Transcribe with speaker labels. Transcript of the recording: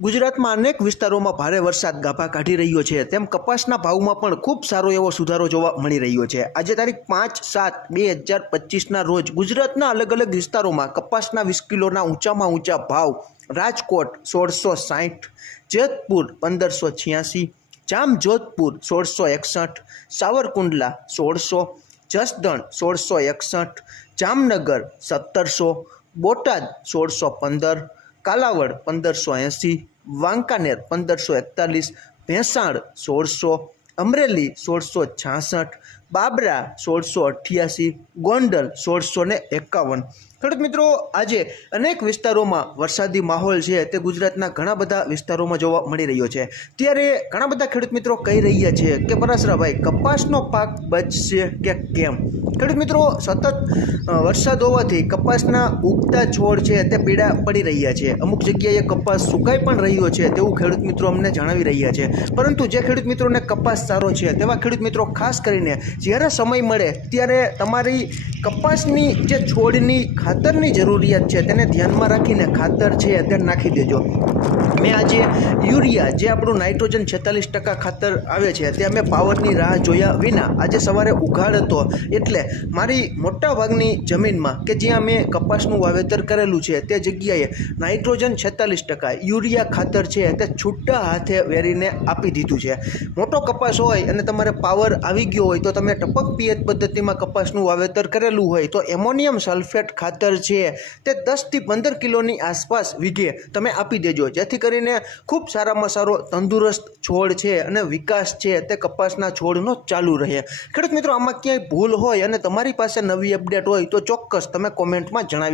Speaker 1: ગુજરાતમાં અનેક વિસ્તારોમાં ભારે વરસાદ ગાભા કાઢી રહ્યો છે. તેમ કપાસના ભાવમાં પણ ખૂબ સારો એવો સુધારો જોવા મળી રહ્યો છે. આજે તારીખ પાંચ સાત બે હજાર પચીસના રોજ ગુજરાતના અલગ અલગ વિસ્તારોમાં કપાસના વીસ કિલોના ઊંચામાં ઊંચા ભાવ રાજકોટ સોળસો સાહીઠ, જેતપુર પંદરસો છ્યાસી, જામજોધપુર સોળસો એકસઠ, સાવરકુંડલા સોળસો, જસદણ સોળસો એકસઠ, જામનગર સત્તરસો, બોટાદ સોળસો પંદર કાલાવડ પંદરસો એંસી વાંકાનેર પંદરસો એકતાલીસ ભેંસાણ સોળસો અમરેલી સોળસો છાસઠ બાબરા સોળસો અઠ્યાસી, ગોંડલ સોળસો ને એકાવન. ખેડૂત મિત્રો, આજે અનેક વિસ્તારોમાં વરસાદી માહોલ છે, તે ગુજરાતના ઘણા બધા વિસ્તારોમાં જોવા મળી રહ્યો છે. ત્યારે ઘણા બધા ખેડૂત મિત્રો કહી રહ્યા છે કે, પરાસરાભાઈ, કપાસનો પાક બચશે કે કેમ? ખેડૂત મિત્રો, સતત વરસાદ હોવાથી કપાસના ઉગતા છોડ છે, તે પીડા પડી રહ્યા છે. અમુક જગ્યાએ કપાસ સુકાઈ પણ રહ્યો છે, તેવું ખેડૂત મિત્રો અમને જણાવી રહ્યા છે. પરંતુ જે ખેડૂત મિત્રોને કપાસ સારો છે, તેવા ખેડૂત મિત્રો ખાસ કરીને જ્યારે સમય મળે ત્યારે તમારી કપાસની જે છોડની ખાતરની જરૂરિયાત છે તેને ધ્યાનમાં રાખીને ખાતર છે તે નાખી દેજો. મેં આજે યુરિયા, જે આપણું નાઇટ્રોજન છેતાલીસ ટકા ખાતર આવે છે, તે અમે પાવરની રાહ જોયા વિના આજે સવારે ઉઘાડ હતો. એટલે મારી મોટાભાગની જમીનમાં કે જ્યાં મેં કપાસનું વાવેતર કરેલું છે, તે જગ્યાએ નાઇટ્રોજન છેતાલીસ ટકા, યુરિયા ખાતર છે તે છૂટા હાથે વેરીને આપી દીધું છે. મોટો કપાસ હોય અને તમારે પાવર આવી ગયો હોય તો તમે ટપક પિયત પદ્ધતિમાં કપાસનું વાવેતર કરેલું હોય તો એમોનિયમ સલ્ફેટ ખાતર છે તે દસથી પંદર કિલોની આસપાસ વીઘે તમે આપી દેજો. જેથી કરીને ખૂબ સારામાં સારો તંદુરસ્ત છોડ છે અને વિકાસ છે તે કપાસના છોડનો ચાલુ રહે. ખેડૂત મિત્રો, આમાં ક્યાંય ભૂલ હોય અને તમારી પાસે નવી અપડેટ હોય તો ચોક્કસ તમે કોમેન્ટમાં જણાવી